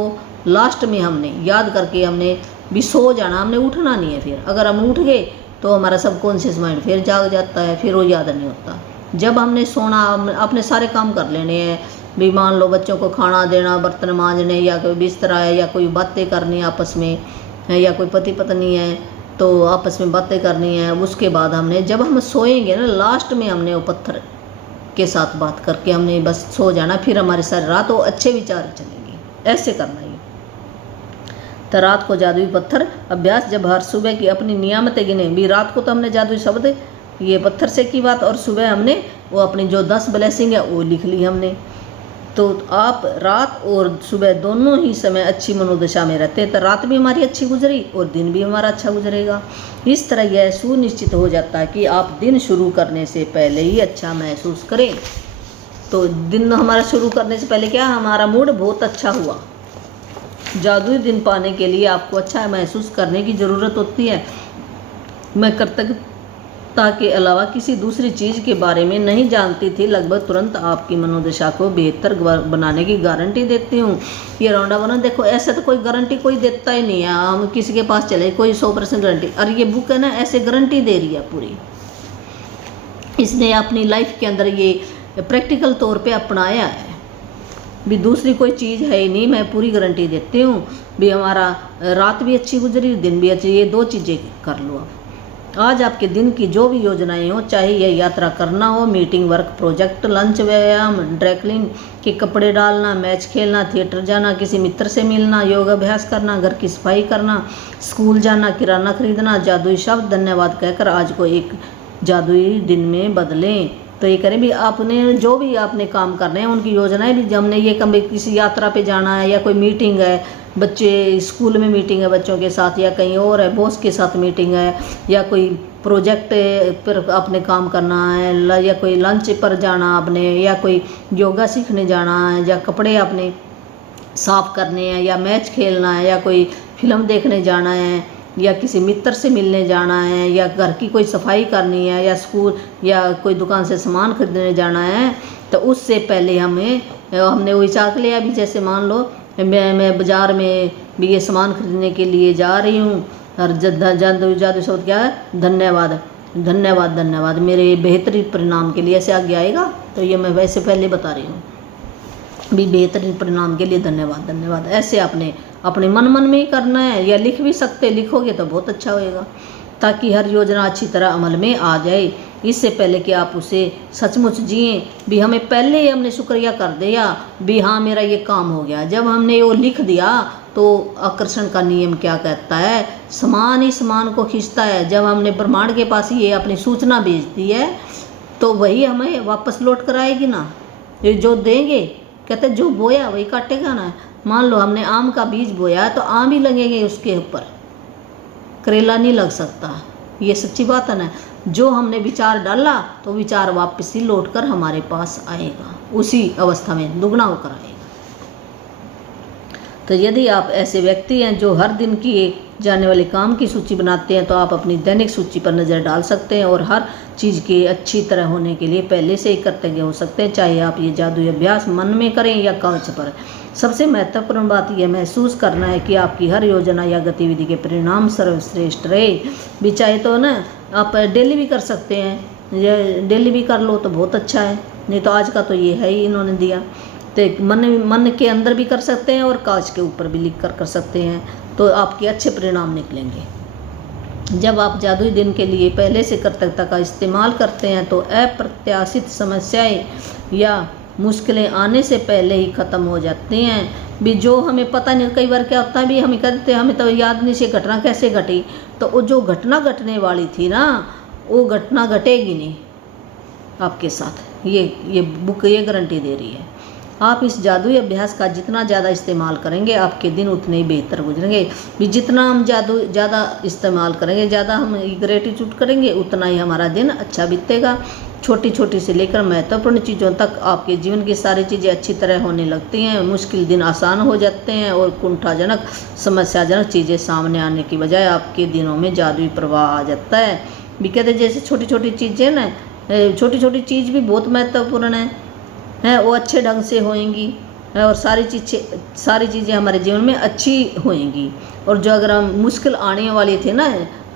लास्ट में हमने याद करके हमने भी सो जाना, हमने उठना नहीं है। फिर अगर हम उठ गए तो हमारा सबकॉन्शियस माइंड फिर जाग जाता है, फिर वो याद नहीं होता। जब हमने सोना अपने सारे काम कर लेने हैं, भी मान लो बच्चों को खाना देना, बर्तन मांजने, या कोई बिस्तरा है, या कोई बातें करनी आपस में है, या कोई पति पत्नी है तो आपस में बातें करनी है, उसके बाद हमने जब हम सोएंगे ना लास्ट में हमने वो पत्थर के साथ बात करके हमने बस सो जाना, फिर हमारी सारी रात वो अच्छे विचार चलेंगे, ऐसे करना ही। तो रात को जादुई पत्थर अभ्यास, जब हर सुबह की अपनी नियामतें गिने, भी रात को तो हमने जादुई शब्द ये पत्थर से की बात, और सुबह हमने वो अपनी जो 10 ब्लेसिंग है वो लिख ली हमने। तो आप रात और सुबह दोनों ही समय अच्छी मनोदशा में रहते हैं, तो रात भी हमारी अच्छी गुजरी और दिन भी हमारा अच्छा गुजरेगा। इस तरह यह सुनिश्चित हो जाता है कि आप दिन शुरू करने से पहले ही अच्छा महसूस करें। तो दिन हमारा शुरू करने से पहले क्या, हमारा मूड बहुत अच्छा हुआ। जादुई दिन पाने के लिए आपको अच्छा महसूस करने की ज़रूरत होती है। मैं कृतज्ञता के अलावा किसी दूसरी चीज़ के बारे में नहीं जानती थी, लगभग तुरंत आपकी मनोदशा को बेहतर बनाने की गारंटी देती हूँ। ये राउंड अप ना देखो, ऐसे तो कोई गारंटी कोई देता ही नहीं है, हम किसी के पास चले कोई 100% गारंटी, और ये बुक है ना ऐसे गारंटी दे रही है पूरी। इसने अपनी लाइफ के अंदर ये प्रैक्टिकल तौर पे अपनाया है, भी दूसरी कोई चीज़ है ही नहीं, मैं पूरी गारंटी देती हूँ। भी हमारा रात भी अच्छी गुजरी, दिन भी अच्छी, ये 2 चीज़ें कर लो आप। आज आपके दिन की जो भी योजनाएं हो, चाहे यह यात्रा करना हो, मीटिंग, वर्क प्रोजेक्ट, लंच, व्यायाम, ड्राइक्लीन के कपड़े डालना, मैच खेलना, थिएटर जाना, किसी मित्र से मिलना, योग अभ्यास करना, घर की सफाई करना, स्कूल जाना, किराना खरीदना, जादुई शब्द धन्यवाद कहकर आज को एक जादुई दिन में बदलें। तो ये करें भी आपने जो भी आपने काम करने हैं उनकी योजनाएं भी, हमने ये कभी किसी यात्रा पे जाना है, या कोई मीटिंग है, बच्चे स्कूल में मीटिंग है बच्चों के साथ, या कहीं और है बॉस के साथ मीटिंग है, या कोई प्रोजेक्ट पर आपने काम करना है, या कोई लंच पर जाना आपने, या कोई योगा सीखने जाना है, या कपड़े आपने साफ करने हैं, या मैच खेलना है, या कोई फिल्म देखने जाना है, या किसी मित्र से मिलने जाना है, या घर की कोई सफाई करनी है, या स्कूल या कोई दुकान से सामान खरीदने जाना है, तो उससे पहले हमने वो विचार लिया। अभी जैसे मान लो मैं बाज़ार में भी ये सामान खरीदने के लिए जा रही हूँ, और जादू शब्द क्या है, धन्यवाद धन्यवाद धन्यवाद, मेरे बेहतरीन परिणाम के लिए ऐसे आगे आएगा। तो ये मैं वैसे पहले बता रही हूँ भी बेहतरीन परिणाम के लिए धन्यवाद धन्यवाद, ऐसे आपने अपने मन में ही करना है, या लिख भी सकते, लिखोगे तो बहुत अच्छा होएगा, ताकि हर योजना अच्छी तरह अमल में आ जाए। इससे पहले कि आप उसे सचमुच जिए, भी हमें पहले ही हमने शुक्रिया कर दिया भी हाँ मेरा ये काम हो गया। जब हमने वो लिख दिया तो आकर्षण का नियम क्या कहता है, समान ही समान को खींचता है। जब हमने ब्रह्मांड के पास ये अपनी सूचना भेज दी है तो वही हमें वापस लौट कर आएगी ना, ये जो देंगे, कहते जो बोया वही काटेगा ना। मान लो हमने आम का बीज बोया तो आम ही लगेंगे उसके ऊपर, करेला नहीं लग सकता, ये सच्ची बात है ना। जो हमने विचार डाला तो विचार वापस ही लौट कर हमारे पास आएगा, उसी अवस्था में दुगना होकर आएगा। तो यदि आप ऐसे व्यक्ति हैं जो हर दिन की जाने वाले काम की सूची बनाते हैं, तो आप अपनी दैनिक सूची पर नज़र डाल सकते हैं और हर चीज़ के अच्छी तरह होने के लिए पहले से ही कृतज्ञ हो सकते हैं, चाहे आप ये जादुई अभ्यास मन में करें या कागज पर। सबसे महत्वपूर्ण बात यह महसूस करना है कि आपकी हर योजना या गतिविधि के परिणाम सर्वश्रेष्ठ रहे। भी चाहे तो ना आप डेली भी कर सकते हैं, या डेली भी कर लो तो बहुत अच्छा है, नहीं तो आज का तो ये है ही इन्होंने दिया। तो मन के अंदर भी कर सकते हैं और कागज के ऊपर भी लिख कर सकते हैं, तो आपके अच्छे परिणाम निकलेंगे। जब आप जादुई दिन के लिए पहले से कर्तव्यता का इस्तेमाल करते हैं तो अप्रत्याशित समस्याएं या मुश्किलें आने से पहले ही ख़त्म हो जाती हैं। भी जो हमें पता नहीं, कई बार क्या होता है भी हमें कहते हैं हमें तो याद नहीं से घटना कैसे घटी, तो वो जो घटना घटने वाली थी ना वो घटना घटेगी नहीं आपके साथ। ये बुक ये गारंटी दे रही है। आप इस जादुई अभ्यास का जितना ज़्यादा इस्तेमाल करेंगे आपके दिन उतने ही बेहतर गुजरेंगे। भी जितना हम ज़्यादा इस्तेमाल करेंगे, ज़्यादा हम ग्रेटिट्यूड करेंगे, उतना ही हमारा दिन अच्छा बीतेगा। छोटी छोटी से लेकर महत्वपूर्ण चीज़ों तक आपके जीवन की सारी चीज़ें अच्छी तरह होने लगती हैं। मुश्किल दिन आसान हो जाते हैं और कुंठाजनक समस्याजनक चीज़ें सामने आने की बजाय आपके दिनों में जादुई प्रवाह आ जाता है। भी कहते जैसे छोटी छोटी चीज़ें ना, छोटी छोटी चीज़ भी बहुत महत्वपूर्ण है वो अच्छे ढंग से होएंगी और सारी चीज़ें हमारे जीवन में अच्छी होएंगी। और जो अगर हम मुश्किल आने वाली थे ना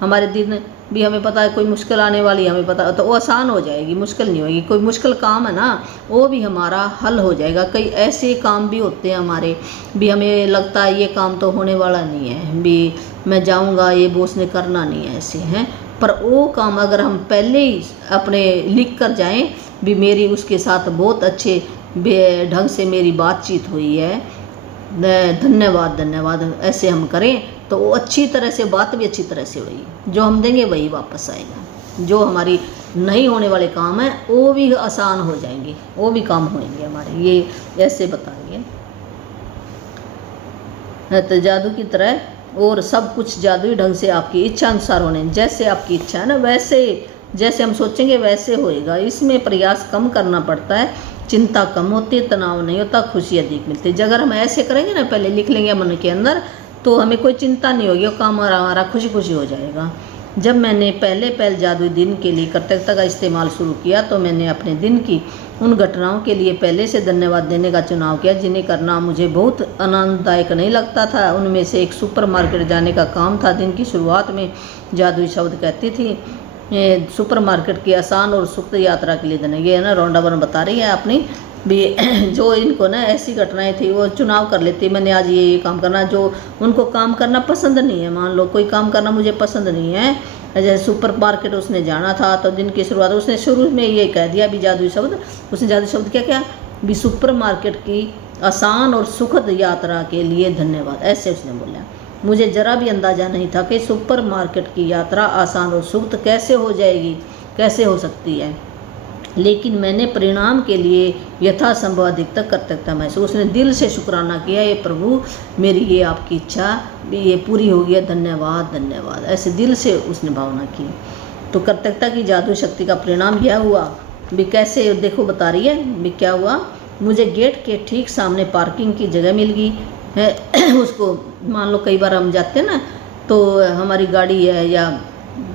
हमारे दिन भी, हमें पता है कोई मुश्किल आने वाली है, हमें पता, तो वो आसान हो जाएगी, मुश्किल नहीं होगी। कोई मुश्किल काम है ना वो भी हमारा हल हो जाएगा। कई ऐसे काम भी होते हैं हमारे भी हमें लगता है ये काम तो होने वाला नहीं है, भी मैं जाऊँगा ये बॉस ने करना नहीं है, ऐसे हैं। पर वो काम अगर हम पहले ही अपने लिख कर जाएं भी मेरी उसके साथ बहुत अच्छे ढंग से मेरी बातचीत हुई है, धन्यवाद, ऐसे हम करें तो वो अच्छी तरह से बात भी अच्छी तरह से हुई, जो हम देंगे वही वापस आएगा। जो हमारी नहीं होने वाले काम हैं वो भी आसान हो जाएंगे, वो भी काम होंगे हमारे, ये ऐसे बताएंगे। तो जादू की तरह और सब कुछ जादुई ढंग से आपकी इच्छा अनुसार होने, जैसे आपकी इच्छा है ना वैसे, जैसे हम सोचेंगे वैसे होएगा। इसमें प्रयास कम करना पड़ता है, चिंता कम होती है, तनाव नहीं होता, खुशी अधिक मिलती है। अगर हम ऐसे करेंगे ना, पहले लिख लेंगे मन के अंदर, तो हमें कोई चिंता नहीं होगी, वो काम हमारा खुशी खुशी हो जाएगा। जब मैंने पहले जादुई दिन के लिए कर्तव्यता का इस्तेमाल शुरू किया तो मैंने अपने दिन की उन घटनाओं के लिए पहले से धन्यवाद देने का चुनाव किया जिन्हें करना मुझे बहुत आनंददायक नहीं लगता था। उनमें से एक सुपरमार्केट जाने का काम था। दिन की शुरुआत में जादुई शब्द कहती थी सुपरमार्केट की आसान और सुखद यात्रा के लिए धन्यवाद। ये है ना रौंडावन बता रही है अपनी भी जो इनको ना ऐसी घटनाएं थी वो चुनाव कर लेती, मैंने आज ये काम करना। जो उनको काम करना पसंद नहीं है, मान लो कोई काम करना मुझे पसंद नहीं है, जैसे सुपर मार्केट उसने जाना था तो दिन की शुरुआत उसने शुरू में ये कह दिया भी जादुई शब्द, उसने जादुई शब्द क्या भी सुपर मार्केट की आसान और सुखद यात्रा के लिए धन्यवाद, ऐसे उसने बोला। मुझे जरा भी अंदाजा नहीं था कि सुपर मार्केट की यात्रा आसान और सुखद कैसे हो जाएगी, कैसे हो सकती है, लेकिन मैंने परिणाम के लिए यथासंभव अधिकतर कर्तव्यता महसूस। उसने दिल से शुक्राना किया, ये प्रभु मेरी ये आपकी इच्छा ये पूरी हो गई, धन्यवाद धन्यवाद, ऐसे दिल से उसने भावना की। तो कर्तव्यता की जादू शक्ति का परिणाम यह हुआ भी कैसे, देखो बता रही है भी क्या हुआ। मुझे गेट के ठीक सामने पार्किंग की जगह मिल गई है। उसको मान लो कई बार हम जाते हैं ना तो हमारी गाड़ी है या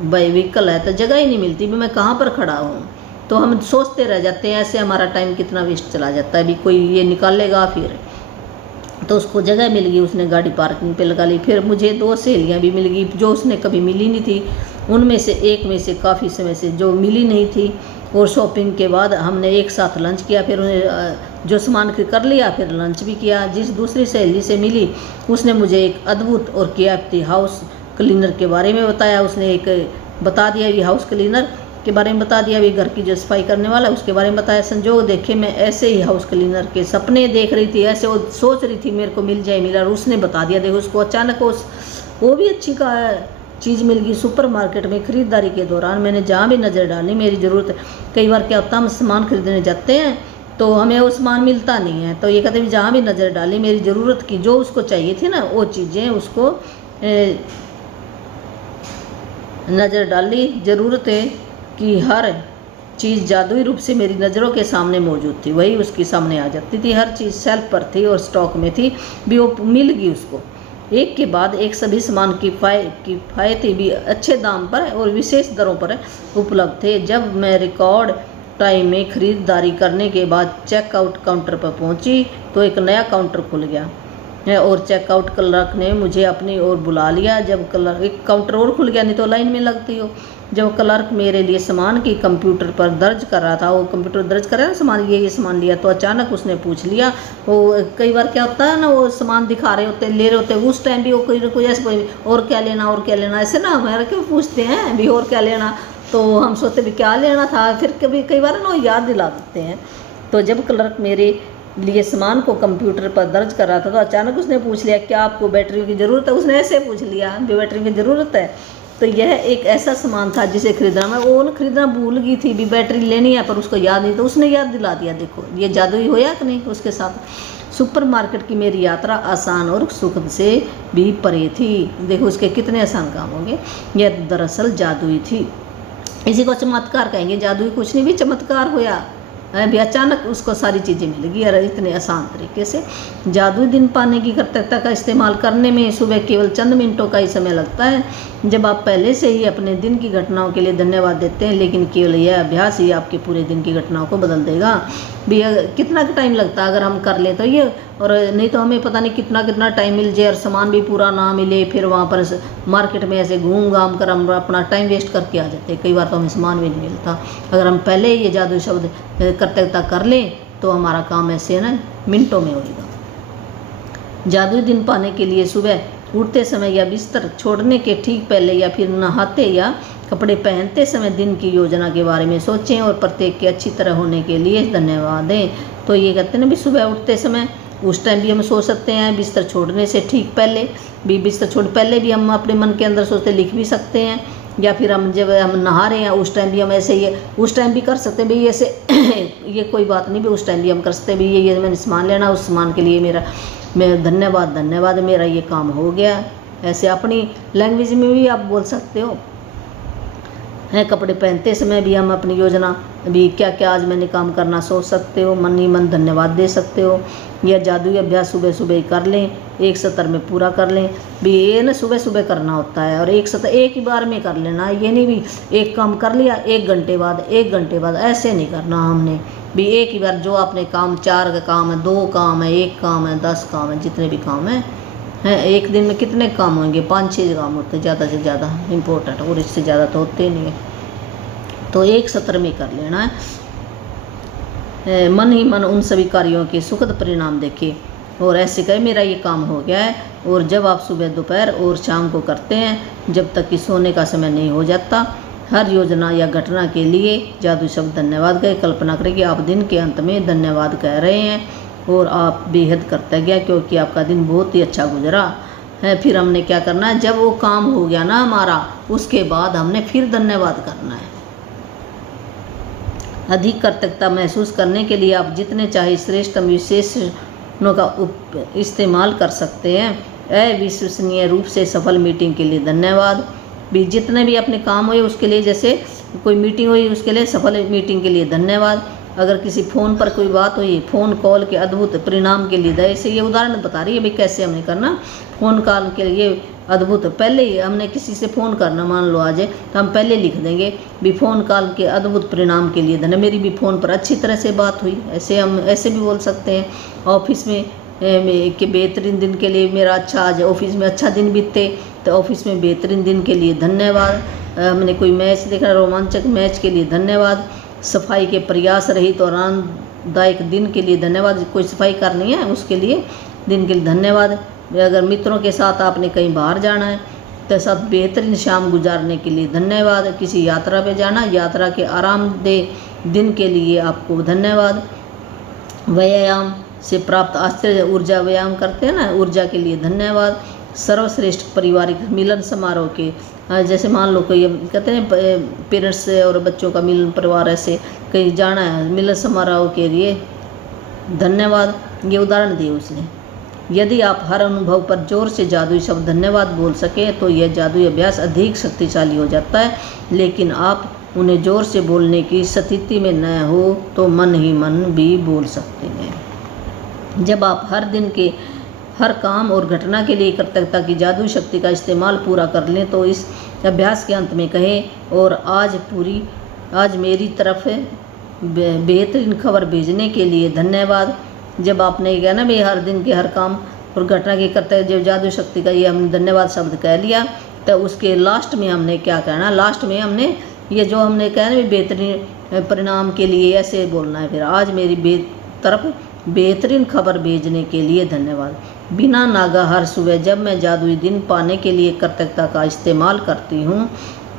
व्हीकल है तो जगह ही नहीं मिलती भी मैं कहाँ पर खड़ा हूँ, तो हम सोचते रह जाते हैं, ऐसे हमारा टाइम कितना वेस्ट चला जाता है भी कोई ये निकालेगा। फिर तो उसको जगह मिल गई, उसने गाड़ी पार्किंग पे लगा ली। फिर मुझे 2 सहेलियाँ भी मिल गई जो उसने कभी मिली नहीं थी, उनमें से एक में से काफ़ी समय से जो मिली नहीं थी। और शॉपिंग के बाद हमने एक साथ लंच किया, फिर उन्हें जो सामान कर लिया फिर लंच भी किया। जिस दूसरी सहेली से मिली उसने मुझे एक अद्भुत और कियाफती हाउस क्लीनर के बारे में बताया। उसने एक बता दिया ये हाउस क्लीनर के बारे में बता दिया, भी घर की जो सफाई करने वाला उसके बारे में बताया। संजोग देखे मैं ऐसे ही हाउस क्लीनर के सपने देख रही थी, ऐसे वो सोच रही थी मेरे को मिल जाए, मिला, और उसने बता दिया। देखो उसको अचानक वो भी अच्छी का चीज़ मिल गई। सुपर मार्केट में ख़रीदारी के दौरान मैंने जहाँ भी नज़र डाली मेरी ज़रूरत, कई बार क्या होता है हम सामान खरीदने जाते हैं तो हमें वो सामान मिलता नहीं है, तो ये कहते हैं जहाँ भी नज़र डाली मेरी ज़रूरत की जो उसको चाहिए थी ना वो चीज़ें उसको नज़र डाली। ज़रूरत है कि हर चीज़ जादुई रूप से मेरी नज़रों के सामने मौजूद थी, वही उसके सामने आ जाती थी। हर चीज़ शेल्फ पर थी और स्टॉक में थी भी, वो मिल गई उसको एक के बाद एक। सभी सामान किफ़ायती भी अच्छे दाम पर और विशेष दरों पर उपलब्ध थे। जब मैं रिकॉर्ड टाइम में ख़रीदारी करने के बाद चेकआउट काउंटर पर पहुंची तो एक नया काउंटर खुल गया है। और चेकआउट क्लर्क ने मुझे अपनी ओर बुला लिया। जब क्लर्क, एक काउंटर और खुल गया, नहीं तो लाइन में लगती हो। जब क्लर्क मेरे लिए सामान की कंप्यूटर पर दर्ज कर रहा था, वो कंप्यूटर दर्ज कर रहा है सामान, ये सामान लिया, तो अचानक उसने पूछ लिया। वो कई बार क्या होता है ना, वो सामान दिखा रहे होते, ले रहे होते, उस टाइम भी वो कोई ऐसे कोई और क्या लेना, और क्या लेना, ऐसे ना हमारे क्यों पूछते हैं भी और क्या लेना, तो हम सोचते भी क्या लेना था, फिर कभी कई बार ना याद दिला देते हैं। तो जब क्लर्क मेरे लिए सामान को कंप्यूटर पर दर्ज कर रहा था, तो अचानक उसने पूछ लिया, क्या आपको बैटरी की ज़रूरत है। उसने ऐसे पूछ लिया भी बैटरी की ज़रूरत है। तो यह एक ऐसा सामान था जिसे खरीदना, मैं वो ना खरीदना भूल गई थी भी बैटरी लेनी है, पर उसको याद नहीं, तो उसने याद दिला दिया। देखो ये जादुई होया कि नहीं उसके साथ। सुपरमार्केट की मेरी यात्रा आसान और सुखद से भी परे थी। देखो उसके कितने आसान काम होंगे। यह दरअसल जादुई थी। इसी को चमत्कार कहेंगे। जादुई कुछ नहीं भी चमत्कार होया भी, अचानक उसको सारी चीज़ें मिल गई और इतने आसान तरीके से। जादुई दिन पाने की कर्तव्यता का इस्तेमाल करने में सुबह केवल चंद मिनटों का ही समय लगता है। जब आप पहले से ही अपने दिन की घटनाओं के लिए धन्यवाद देते हैं, लेकिन केवल यह अभ्यास ही आपके पूरे दिन की घटनाओं को बदल देगा। भी कितना टाइम लगता है अगर हम कर लें तो ये, और नहीं तो हमें पता नहीं कितना टाइम मिल जाए और सामान भी पूरा ना मिले, फिर वहाँ पर मार्केट में ऐसे घूम घाम कर हम अपना टाइम वेस्ट करके आ जाते हैं। कई बार तो हमें सामान भी नहीं मिलता। अगर हम पहले ये जादुई शब्द कर्तव्यता कर लें तो हमारा काम ऐसे ना मिनटों में होगा। जादुई दिन पाने के लिए सुबह उठते समय या बिस्तर छोड़ने के ठीक पहले या फिर नहाते या कपड़े पहनते समय दिन की योजना के बारे में सोचें और प्रत्येक के अच्छी तरह होने के लिए धन्यवाद दें। तो ये कहते हैं ना भी सुबह उठते समय, उस टाइम भी हम सोच सकते हैं, बिस्तर छोड़ने से ठीक पहले भी, बिस्तर छोड़ पहले भी हम अपने मन के अंदर सोचते लिख भी सकते हैं, या फिर हम जब हम नहा रहे हैं उस टाइम भी हम ऐसे ही उस टाइम भी कर सकते हैं भी ऐसे ये कोई बात नहीं भी, उस टाइम भी हम कर सकते हैं भी ये मैंने सामान लेना, उस सामान के लिए मैं धन्यवाद मेरा ये काम हो गया। ऐसे अपनी लैंग्वेज में भी आप बोल सकते हो। हैं कपड़े पहनते समय भी हम अपनी योजना भी क्या क्या आज मैंने काम करना सोच सकते हो, मन ही मन धन्यवाद दे सकते हो। यह जादुई अभ्यास सुबह सुबह ही कर लें, एक सत्र में पूरा कर लें भी। ये ना सुबह सुबह करना होता है और एक सत्र एक ही बार में कर लेना है। ये नहीं भी एक काम कर लिया 1 घंटे बाद, ऐसे नहीं करना हमने भी। एक ही बार जो आपने काम, 4 काम है, 2 काम है, 1 काम है, 10 काम है, जितने भी काम हैं एक दिन में कितने काम होंगे, 5-6 काम होते हैं ज़्यादा से ज़्यादा इम्पोर्टेंट, और इससे ज़्यादा तो होते नहीं है। तो एक सत्र में कर लेना है। मन ही मन उन सभी कार्यों के सुखद परिणाम देखे और ऐसे कहे मेरा ये काम हो गया है। और जब आप सुबह, दोपहर और शाम को करते हैं, जब तक कि सोने का समय नहीं हो जाता, हर योजना या घटना के लिए जादुई शब्द धन्यवाद गए। कल्पना करें कि आप दिन के अंत में धन्यवाद कह रहे हैं और आप बेहद कृतज्ञ क्योंकि आपका दिन बहुत ही अच्छा गुजरा है। फिर हमने क्या करना है, जब वो काम हो गया ना हमारा, उसके बाद हमने फिर धन्यवाद करना है। अधिक कृतज्ञता महसूस करने के लिए आप जितने चाहे श्रेष्ठतम विशेषणों का इस्तेमाल कर सकते हैं। अविश्वसनीय रूप से सफल मीटिंग के लिए धन्यवाद भी। जितने भी अपने काम हुए उसके लिए, जैसे कोई मीटिंग हुई उसके लिए, सफल मीटिंग के लिए धन्यवाद। अगर किसी फ़ोन पर कोई बात हुई, फ़ोन कॉल के अद्भुत परिणाम के लिए दया से, ये उदाहरण बता रही है भाई कैसे हमें करना। फ़ोन कॉल के लिए अद्भुत, पहले ही हमने किसी से फ़ोन करना, मान लो आज है, तो हम पहले लिख देंगे भी फ़ोन कॉल के अद्भुत परिणाम के लिए धन्यवाद। मेरी भी फ़ोन पर अच्छी तरह से बात हुई, ऐसे हम ऐसे भी बोल सकते हैं। ऑफिस में के बेहतरीन दिन के लिए, मेरा अच्छा आज ऑफिस में अच्छा दिन बीते, तो ऑफिस में बेहतरीन दिन के लिए धन्यवाद। हमने कोई मैच देखा, रोमांचक मैच के लिए धन्यवाद। सफाई के प्रयास रहित और आनंददायक दिन के लिए धन्यवाद। कोई सफाई करनी है उसके लिए दिन के लिए धन्यवाद। अगर मित्रों के साथ आपने कहीं बाहर जाना है तो साथ बेहतरीन शाम गुजारने के लिए धन्यवाद। किसी यात्रा पे जाना, यात्रा के आरामदेह दिन के लिए आपको धन्यवाद। व्यायाम से प्राप्त आश्चर्य ऊर्जा, व्यायाम करते हैं ना, ऊर्जा के लिए धन्यवाद। सर्वश्रेष्ठ पारिवारिक मिलन समारोह के, जैसे मान लो कोई कहते हैं पेरेंट्स और बच्चों का मिलन, परिवार ऐसे कहीं जाना है, मिलन समारोह के लिए धन्यवाद। ये उदाहरण दिए उसने। यदि आप हर अनुभव पर जोर से जादुई शब्द धन्यवाद बोल सकें तो यह जादुई अभ्यास अधिक शक्तिशाली हो जाता है। लेकिन आप उन्हें जोर से बोलने की स्थिति में न हो तो मन ही मन भी बोल सकते हैं। जब आप हर दिन के हर काम और घटना के लिए कृतज्ञता की जादुई शक्ति का इस्तेमाल पूरा कर लें तो इस अभ्यास के अंत में कहें, और आज मेरी तरफ बेहतरीन खबर भेजने के लिए धन्यवाद। जब आपने कहा ना भाई हर दिन के हर काम और घटना की करते जब जादू शक्ति का ये हमने धन्यवाद शब्द कह लिया, तो उसके लास्ट में हमने क्या कहना, लास्ट में हमने ये जो हमने कहना बेहतरीन परिणाम के लिए ऐसे बोलना है। फिर आज मेरी तरफ बेहतरीन खबर भेजने के लिए धन्यवाद। बिना नागा हर सुबह जब मैं जादुई दिन पाने के लिए कृतज्ञता का इस्तेमाल करती हूँ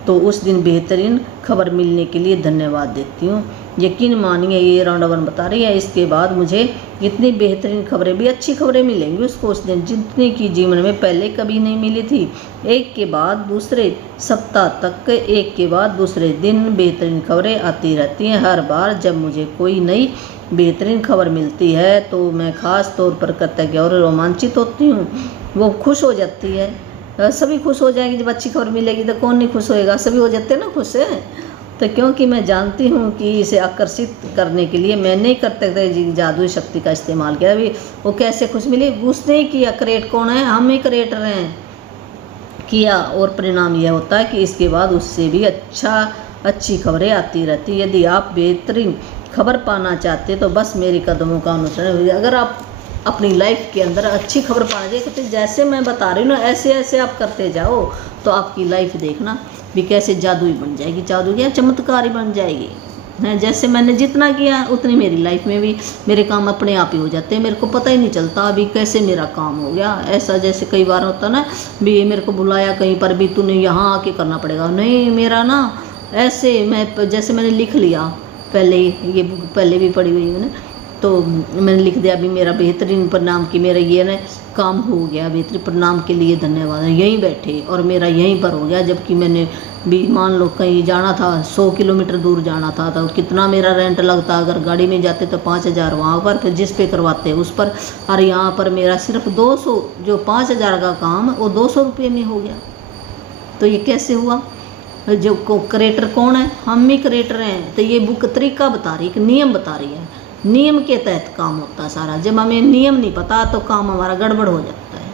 तो उस दिन बेहतरीन खबर मिलने के लिए धन्यवाद देती हूँ। यकीन मानिए ये राउंड 1 बता रही है, इसके बाद मुझे इतनी बेहतरीन खबरें भी अच्छी खबरें मिलेंगी उसको उस दिन, जितनी की जीवन में पहले कभी नहीं मिली थी। एक के बाद दूसरे सप्ताह तक, एक के बाद दूसरे दिन बेहतरीन खबरें आती रहती हैं। हर बार जब मुझे कोई नई बेहतरीन खबर मिलती है तो मैं ख़ास तौर पर कृतज्ञ और रोमांचित होती हूँ। वो खुश हो जाती है, सभी खुश हो जाएंगे जब अच्छी खबर मिलेगी, तो कौन नहीं खुश होएगा, सभी हो जाते हैं ना खुश है। तो क्योंकि मैं जानती हूँ कि इसे आकर्षित करने के लिए मैंने ही कृतज्ञता जादुई शक्ति का इस्तेमाल किया। अभी वो कैसे खुश मिली, उसने ही किया, क्रिएट कौन है, हम ही क्रिएटर हैं, किया, और परिणाम यह होता है कि इसके बाद उससे भी अच्छी खबरें आती रहती। यदि आप बेहतरीन खबर पाना चाहते तो बस मेरे कदमों का अनुसरण। अगर आप अपनी लाइफ के अंदर अच्छी खबर पाना चाहिए, जैसे मैं बता रही हूँ ना, ऐसे ऐसे आप करते जाओ तो आपकी लाइफ देखना भी कैसे जादुई बन जाएगी, जादू क्या चमत्कारी बन जाएगी हैं। जैसे मैंने जितना किया उतनी मेरी लाइफ में भी मेरे काम अपने आप ही हो जाते हैं, मेरे को पता ही नहीं चलता अभी कैसे मेरा काम हो गया। ऐसा जैसे कई बार होता ना भी मेरे को बुलाया कहीं पर भी, तूने यहाँ आके करना पड़ेगा, नहीं मेरा ना ऐसे, मैं जैसे मैंने लिख लिया पहले, ये बुक पहले भी पढ़ी हुई है मैंने, तो मैंने लिख दिया अभी मेरा बेहतरीन परिणाम कि मेरा ये ना काम हो गया, बेहतरीन परिणाम के लिए धन्यवाद। यहीं बैठे और मेरा यहीं पर हो गया, जबकि मैंने भी मान लो कहीं जाना था, 100 किलोमीटर दूर जाना था, तो कितना मेरा रेंट लगता, अगर गाड़ी में जाते तो 5000 वहाँ पर, फिर जिस पे करवाते उस पर, और यहाँ पर मेरा सिर्फ 200, जो 5000 का काम वो 200 रुपये में हो गया। तो ये कैसे हुआ, जो क्रिएटर कौन है, हम ही क्रिएटर हैं। तो ये बुक तरीका बता रही है, एक नियम बता रही है, नियम के तहत काम होता है सारा। जब हमें नियम नहीं पता तो काम हमारा गड़बड़ हो जाता है।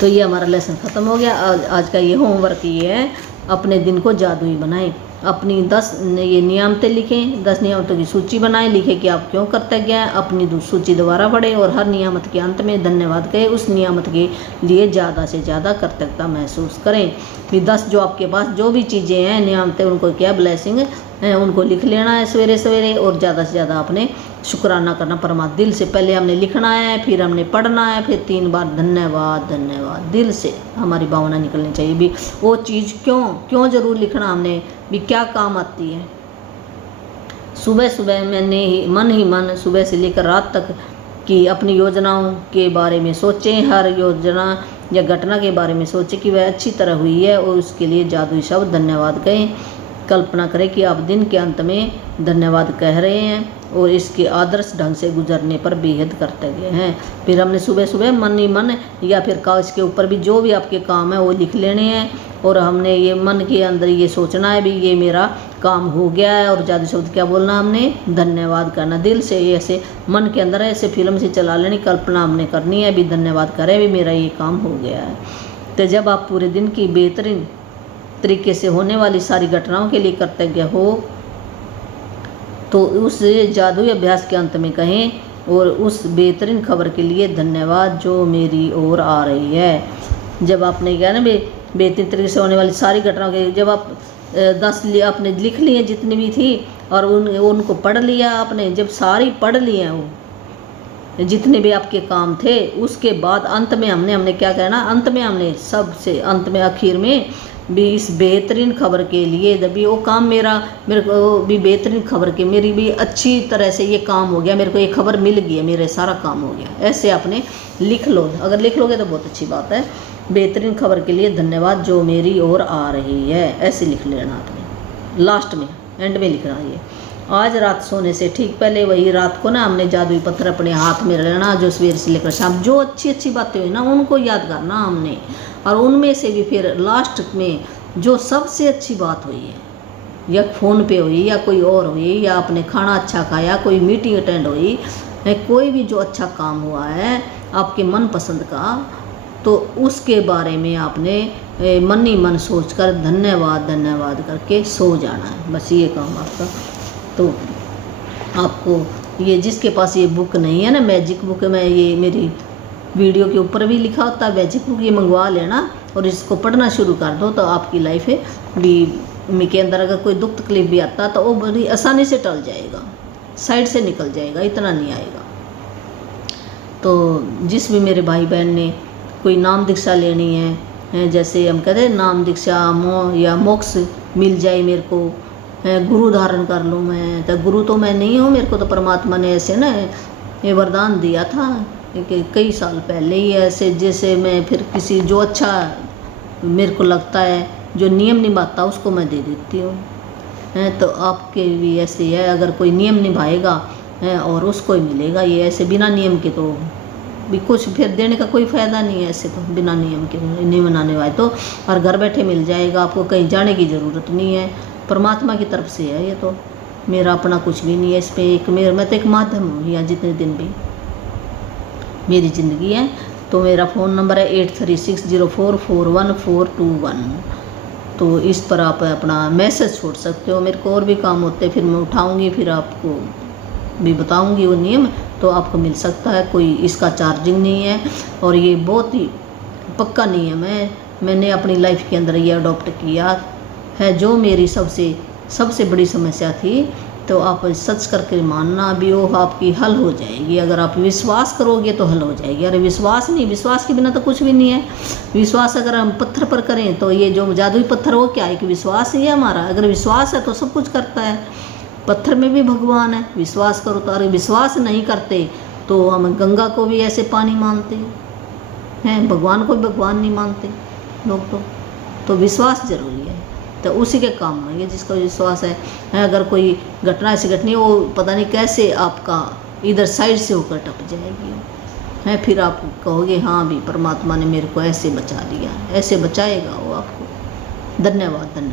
तो ये हमारा लेसन ख़त्म हो गया। आज का ये होमवर्क ये है, अपने दिन को जादुई बनाएं। अपनी 10 ये नियामतें लिखें, 10 नियामतों की सूची बनाएं, लिखें कि आप क्यों कृतज्ञ हैं, अपनी सूची दोबारा पढ़ें और हर नियामत के अंत में धन्यवाद कहें। उस नियामत के लिए ज़्यादा से ज़्यादा कृतज्ञता महसूस करें। फिर 10 जो आपके पास जो भी चीज़ें हैं नियामतें, उनको क्या ब्लेसिंग है उनको लिख लेना है सवेरे सवेरे, और ज़्यादा से ज़्यादा आपने शुक्राना करना परमात्मा दिल से। पहले हमने लिखना है, फिर हमने पढ़ना है, फिर 3 बार धन्यवाद धन्यवाद दिल से हमारी भावना निकलनी चाहिए भी। वो चीज़ क्यों ज़रूर लिखना हमने भी, क्या काम आती है। सुबह सुबह मैंने ही मन सुबह से लेकर रात तक की अपनी योजनाओं के बारे में सोचें। हर योजना या घटना के बारे में सोचें कि वह अच्छी तरह हुई है और उसके लिए जादुई शब्द धन्यवाद कहें। कल्पना करें कि आप दिन के अंत में धन्यवाद कह रहे हैं और इसके आदर्श ढंग से गुजरने पर बेहद कृतज्ञ हैं। फिर हमने सुबह सुबह मन ही मन या फिर कागज़ के ऊपर भी जो भी आपके काम है वो लिख लेने हैं, और हमने ये मन के अंदर ये सोचना है भी ये मेरा काम हो गया है। और जादू शब्द क्या बोलना, हमने धन्यवाद करना दिल से, ये ऐसे मन के अंदर ऐसे फिल्म से चला लेनी, कल्पना हमने करनी है भी धन्यवाद करें भी मेरा ये काम हो गया है। तो जब आप पूरे दिन की बेहतरीन तरीके से होने वाली सारी घटनाओं के लिए कृतज्ञ हो तो उस जादुई अभ्यास के अंत में कहें, और उस बेहतरीन खबर के लिए धन्यवाद जो मेरी ओर आ रही है। जब आपने क्या ना बेहतरीन तरीके से होने वाली सारी घटनाओं के, जब आप 10 आपने लिख लिए जितनी भी थी और उनको पढ़ लिया आपने, जब सारी पढ़ लिए हैं वो जितने भी आपके काम थे, उसके बाद अंत में हमने क्या कहना, अंत में हमने सबसे अंत में आखिर में भी इस बेहतरीन खबर के लिए तभी वो काम मेरे को भी बेहतरीन खबर के मेरी भी अच्छी तरह से ये काम हो गया, मेरे को ये खबर मिल गई है, मेरे सारा काम हो गया। ऐसे आपने लिख लो, अगर लिख लोगे तो बहुत अच्छी बात है। बेहतरीन खबर के लिए धन्यवाद जो मेरी ओर आ रही है, ऐसे लिख लेना आपने, लास्ट में एंड में लिखना। ये आज रात सोने से ठीक पहले वही रात को ना हमने जादुई पत्थर अपने हाथ में लेना, जो सवेर से लेकर शाम जो अच्छी अच्छी बातें हुई ना उनको याद करना हमने, और उनमें से भी फिर लास्ट में जो सबसे अच्छी बात हुई है, या फ़ोन पे हुई या कोई और हुई, या आपने खाना अच्छा खाया, कोई मीटिंग अटेंड हुई, कोई भी जो अच्छा काम हुआ है आपके मन पसंद का, तो उसके बारे में आपने मन ही मन सोचकर धन्यवाद धन्यवाद करके सो जाना है। बस ये काम आपका। तो आपको ये जिसके पास ये बुक नहीं है ना, मैजिक बुक, मैं ये मेरी वीडियो के ऊपर भी लिखा होता है मैजिक बुक, ये मंगवा लेना और इसको पढ़ना शुरू कर दो तो आपकी लाइफ है भी के अंदर अगर कोई दुख तकलीफ भी आता तो वो बड़ी आसानी से टल जाएगा, साइड से निकल जाएगा, इतना नहीं आएगा। तो जिस भी मेरे भाई बहन ने कोई नाम दीक्षा लेनी है, जैसे हम कहते हैं नाम दीक्षा या मोक्ष मिल जाए मेरे को, गुरु धारण कर लूँ मैं, तो गुरु तो मैं नहीं हूँ, मेरे को तो परमात्मा ने ऐसे ना ये वरदान दिया था कि कई साल पहले ही ऐसे, जैसे मैं फिर किसी जो अच्छा मेरे को लगता है जो नियम निभाता उसको मैं दे देती हूँ। तो आपके भी ऐसे है, अगर कोई नियम निभाएगा और उसको ही मिलेगा, ये ऐसे बिना नियम के तो भी कुछ फिर देने का कोई फ़ायदा नहीं है, ऐसे तो बिना नियम के नहीं बनाने वाले तो, और घर बैठे मिल जाएगा, आपको कहीं जाने की ज़रूरत नहीं है, परमात्मा की तरफ से है ये तो, मेरा अपना कुछ भी नहीं है इस पर। एक मैं तो एक माध्यम हूँ, या जितने दिन भी मेरी ज़िंदगी है। तो मेरा फ़ोन नंबर है 8360441421, तो इस पर आप अपना मैसेज छोड़ सकते हो। मेरे को और भी काम होते हैं, फिर मैं उठाऊँगी, फिर आपको भी बताऊँगी वो नियम, तो आपको मिल सकता है, कोई इसका चार्जिंग नहीं है, और ये बहुत ही पक्का नियम है, मैंने अपनी लाइफ के अंदर ये अडॉप्ट किया है। जो मेरी सबसे बड़ी समस्या थी, तो आप सच करके मानना भी वो आपकी हल हो जाएगी, अगर आप विश्वास करोगे तो हल हो जाएगी। अरे विश्वास नहीं, विश्वास के बिना तो कुछ भी नहीं है। विश्वास अगर हम पत्थर पर करें तो ये जो जादुई पत्थर वो क्या है कि विश्वास ही है हमारा, अगर विश्वास है तो सब कुछ करता है। पत्थर में भी भगवान है, विश्वास करो तो। अरे विश्वास नहीं करते तो हम गंगा को भी ऐसे पानी मानते हैं, भगवान को भी भगवान नहीं मानते लोग तो विश्वास जरूरी है। तो उसी के काम में ये जिसका विश्वास है, अगर कोई घटना ऐसी घटनी वो पता नहीं कैसे आपका इधर साइड से होकर टप जाएगी है, फिर आप कहोगे हाँ भी परमात्मा ने मेरे को ऐसे बचा लिया, ऐसे बचाएगा वो आपको। धन्यवाद।